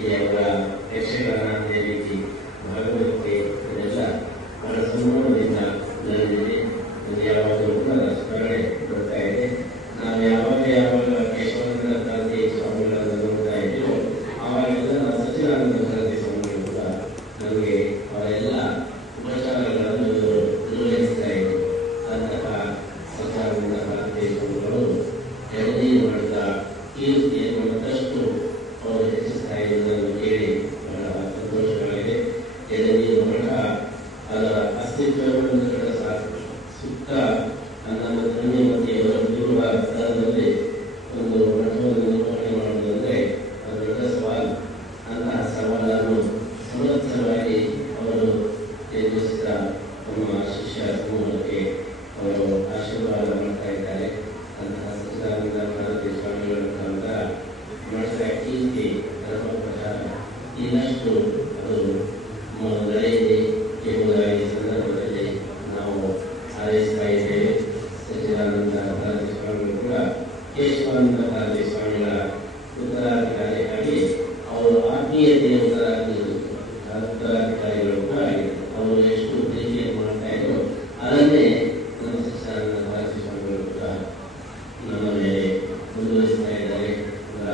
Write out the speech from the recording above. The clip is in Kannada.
ಇಲ್ಲಿ ಅವರ ಯಕ್ಷಗಾನ ಅದೇ ರೀತಿ ಭಾಗವತಿಕೆ ಇದೆಲ್ಲ ಬಹಳ ಸಂಭ್ರಮದಿಂದ ನಡೆದಿದೆ. ಅದು ಯಾವಾಗಲೂ ಕೂಡ ಸ್ಮರಣೆ ಬರ್ತಾ ಇದೆ. ನಾವು ಯಾವಾಗ ಕೇಶವಾನಂದ ಭಾರತಿ ಸ್ವಾಮಿಗಳನ್ನು ನೋಡ್ತಾ ಇದ್ದೀವೋ ಆವಾಗೆಲ್ಲ ನಾವು ಸಚ್ಚಿದಾನಂದ ಭಾರತಿ ಸ್ವಾಮಿಗಳು ಕೂಡ ನಮಗೆ ಅವರೆಲ್ಲ ಉಪಚಾರಗಳನ್ನು ನಿರ್ವಹಿಸ್ತಾ ಇದ್ರು. ಅಂತಹ ಸಚ್ಚಿದಾನಂದ ಭಾರತಿ ಸ್ವಾಮಿಗಳು ಎಳನೀರು ಮಾಡಿದ ಕೀರ್ತಿಯನ್ನು ಮತ್ತಷ್ಟು ಅವರು ಹೆಚ್ಚಿಸ್ತಾ ಇರುವುದನ್ನು ಕೇಳಿ ಬಹಳ ಸಂತೋಷವಾಗಿದೆ. ಎಳನೀರು ಮಠ ಅದರ ಅಸ್ತಿತ್ವವನ್ನು ಸುತ್ತ ಹನ್ನೊಂದು ಧನ್ಯಮತಿಯವರು ಸ್ಥಳದಲ್ಲಿ ಒಂದು ಮಠವನ್ನು ನಿರ್ವಹಣೆ ಮಾಡುವುದಂದರೆ ಅದು ದೊಡ್ಡ ಸವಾಲು. ಅಂತಹ ಸವಾಲನ್ನು ಸಮರ್ಥವಾಗಿ ಅವರು ಎದುರಿಸಿದ ನಮ್ಮ ಶಿಷ್ಯ ಸಮೂಹಕ್ಕೆ ಅವರು ಆಶೀರ್ವಾದ ಮಾಡ್ತಾ ಇದ್ದಾರೆ. ಅಂತಹ ಸಚ್ಚಿದಾನಂದ ಭಾರತಿ ಸ್ವಾಮಿಗಳ ಮುಖಾಂತರ ಮಠದ ಕೀರ್ತಿ ಧರ್ಮ ಪ್ರಚಾರ ಇನ್ನಷ್ಟು ಅದು ನಡೆಯಲಿ ಎಂಬುದಾಗಿ ಸಂದರ್ಭದಲ್ಲಿ ನಾವು ಹಾರೈಸ್ತಾ ಇದ್ದೇವೆ. ಸಚ್ಚಿದಾನಂದ ಭಾರತಿ ಸ್ವಾಮಿಗಳು ಕೂಡ ಕೇಶವಾನಂದ ಭಾರತಿ ಸ್ವಾಮಿಗಳ ಉತ್ತರಾಧಿಕಾರಿಯಾಗಿ ಅವರು ಆತ್ಮೀಯತೆಯನ್ನು